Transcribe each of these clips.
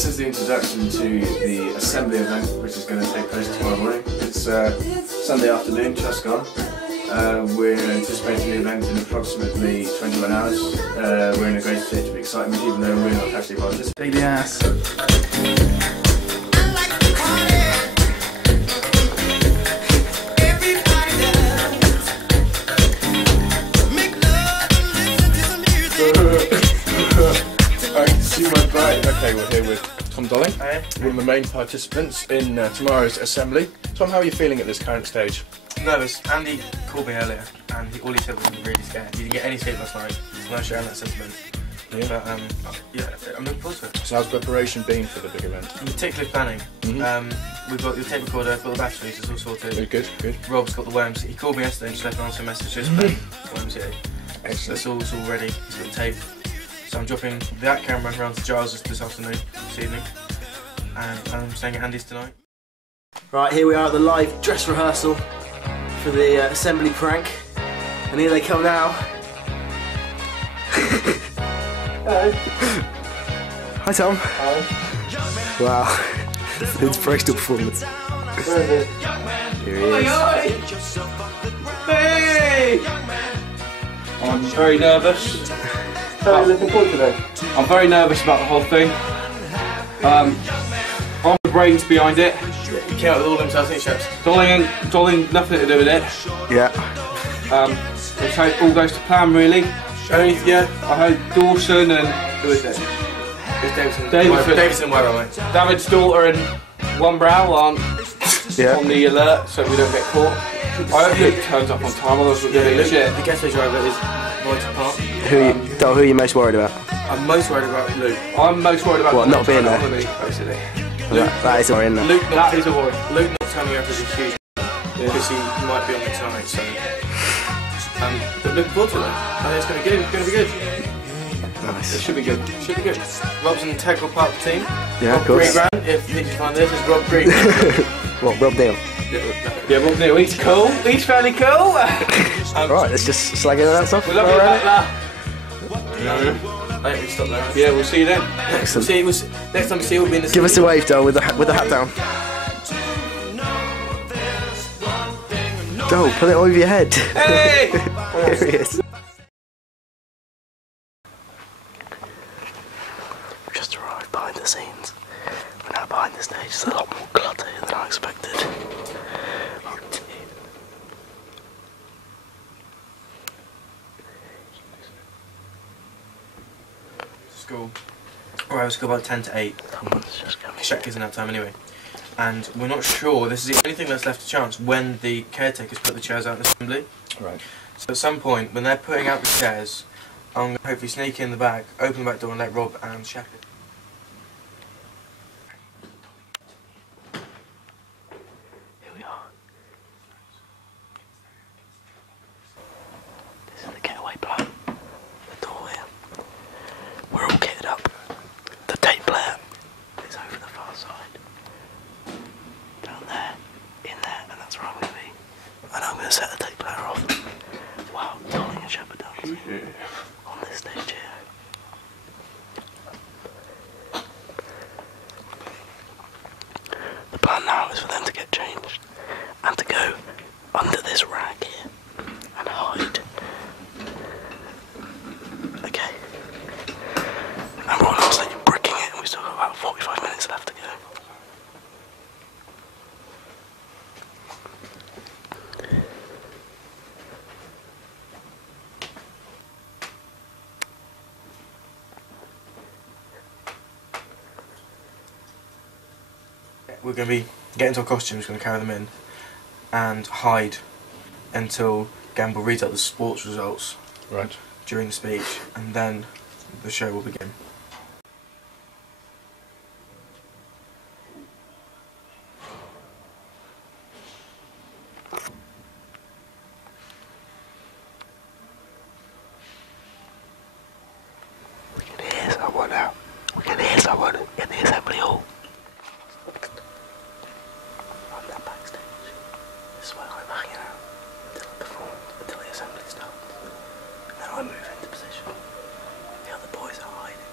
this is the introduction to the assembly event, which is going to take place tomorrow morning. It's Sunday afternoon, just gone. We're anticipating the event in approximately 21 hours. We're in a great state of excitement, even though we're not actually participating. Baby ass. Okay, we're here with Tom Dolling, one of the main participants in tomorrow's assembly. Tom, how are you feeling at this current stage? Nervous. Andy called me earlier and all he said was he was really scared. He didn't get any sleep last night, so no sharing that sentiment. Yeah. But yeah, I'm looking forward to it. So how's preparation been for the big event? Meticulous planning. We've got the tape recorder, got the batteries, it's all sorted. Good, good. Rob's got the YMCA. He called me yesterday and just left an answer message just playing YMCA. Excellent. So it's all ready. He's got the tape. So I'm dropping that camera around to Giles this afternoon, this evening, and I'm staying at Andy's tonight. Right, here we are at the live dress rehearsal for the assembly prank, and here they come now. Hello. Hi Tom. Hi. Wow, inspirational performance. Where is it? Here he is. Hey! I'm very nervous. How are you looking forward to today? I'm very nervous about the whole thing. I'm the brains behind it. You came up with all them South chaps. Dolling, nothing to do with it. Yeah. Let's hope it all goes to plan, really. Yeah. I hope Dawson and Who is it? It's Davidson. Davidson and Weber, mate. David's daughter and One Brow aren't on the alert, so we don't get caught. I hope Luke turns up on time, otherwise we're going to be shit. The getaway driver is right apart. Who are you most worried about? I'm most worried about Luke. I'm most worried about not being there. basically. That is worrying. Luke that is a worry. Luke not turning up is a huge because he might be on the tonight, so but looking forward to it. I think it's going to be good. It's going to be good. Nice. It should be good. Should be good. Rob's an integral part of the team. Yeah, Rob of course. Greenbrand, if you find this, is Rob Green. What, Rob Neal? Yeah, Rob Neal, he's cool. He's fairly cool. Right, let's just slag it that stuff. We love you about that. I think we stop there. Yeah, we'll see you then. Excellent. Next time we see you, we'll be in the Give us a wave, Dole, with the hat down. Dole, put it over your head. Hey! Here he is. We've just arrived behind the scenes. We're now behind the stage. It's a lot more clutter here than I expected. Oh dear. School. Alright, we'll school about 10 to 8. Shaq isn't have time anyway. And we're not sure, this is the only thing that's left to chance, when the caretakers put the chairs out in assembly. Right. So at some point, when they're putting out the chairs, I'm going to hopefully sneak in the back, open the back door and let Rob and Shaq in. Here we are. This is the getaway plan. The door here. We're all kitted up. The tape player is over the far side. Down there, in there, and that's where I'm going to be. And I'm going to set the tape player off while Dolling and Shepard dance on this stage here. The plan now is for them to get changed and to go under this rag here and hide. Okay. And we're on stage bricking it, and we've still got about 45 minutes left to go. We're going to be getting into our costumes, going to carry them in and hide until Gamble reads out the sports results during the speech, and then the show will begin. We can hear someone now. We can hear someone in the assembly hall. I'm now backstage. This is where I'm hanging out until I perform, until the assembly starts. And then I move into position. The other boys are hiding.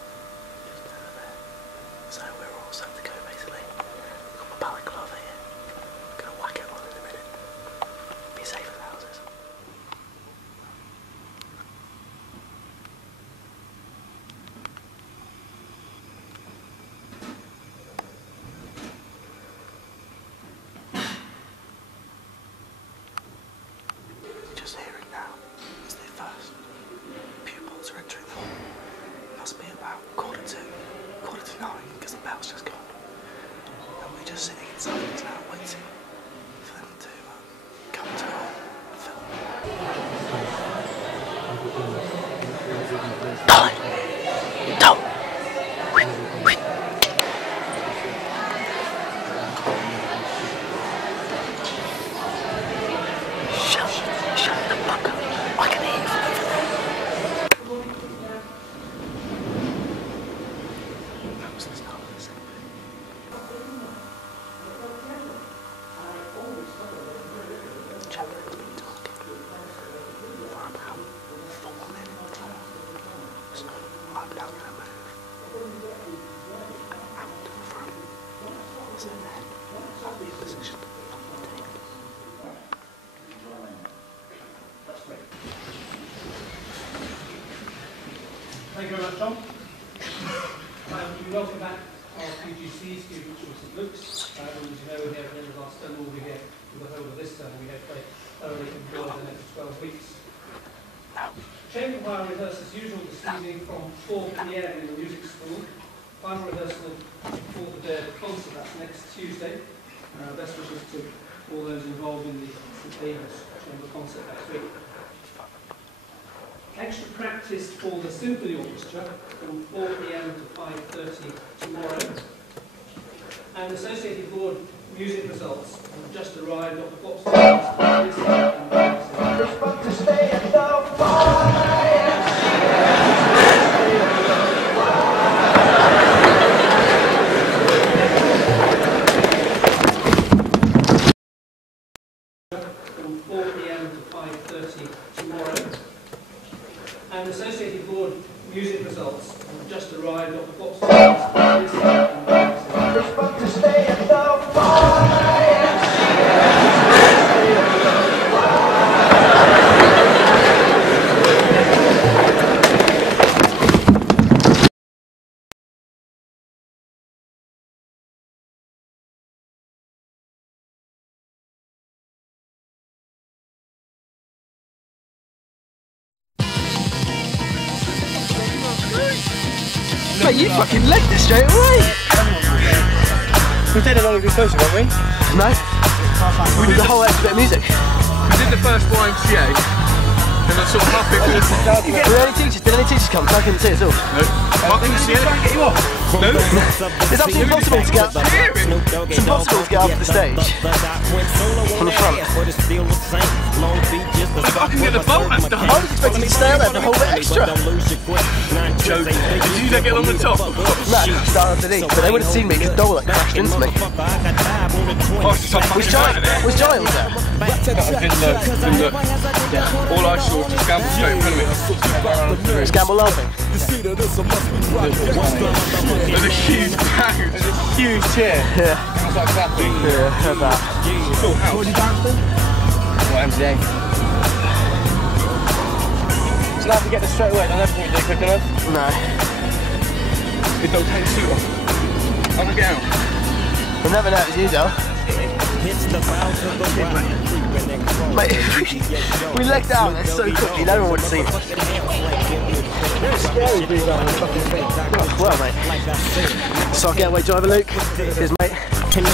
Thank you very much, Tom. We welcome back our PGC students from St Luke's. As you know, we're here at the end of last term, we'll be here for the whole of this term. We hope they thoroughly enjoy the next 12 weeks. Chamber choir rehearsal as usual this evening from 4 p.m. in the music school. Final rehearsal for the day of the concert, that's next Tuesday. Best wishes to all those involved in the St David's Chamber concert next week. Extra practice for the symphony orchestra from 4 p.m. to 5:30 tomorrow. And associated board music results have just arrived on the box. From 4 p.m. to 5:30 tomorrow. And associated board music results have just arrived on the box. Mate, you fucking legged it straight away! We did a lot of good social, haven't we? No. We did the whole extra bit of music. We did the first YMCA, and then sort of halfway through Did any teachers come? I couldn't see it at all. No. Mark, can you see it? Get you off? No. It's absolutely impossible to get. It's impossible to get up the stage from the front. I can get the bolt left done. I was expecting to stay out there for a whole bit extra. Joking. Did you not get on the top? No, start underneath, but they would have seen me because Dola crashed into me. Was Giles there? I didn't look. All I saw was just Gamble straight in front of me. Was Gamble laughing? There's a huge bang. There's a huge cheer. Yeah. I was like clapping. Yeah, heard that. Full house. YMCA. So now if we get this straight away, don't think we do quick enough. No. Good dog, take the suit off. I'm gonna get out. We'll never know it's you, though. Mate, we legged out there so quickly, no one would have seen it. It's scary being like a fucking thing. Well, mate. So getaway driver Luke. Here's mate. Can't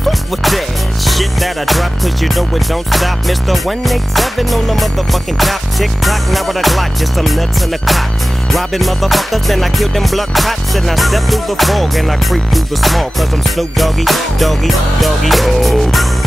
fuck with that shit that I drop, cause you know it don't stop. Mr. 187 on the motherfucking top. Tick tock, now with a Glock, just some nuts in the cock. Robbing motherfuckers, then I kill them blood cops. And I step through the fog and I creep through the small, cause I'm Snoop Doggy, doggy, doggy. Oh.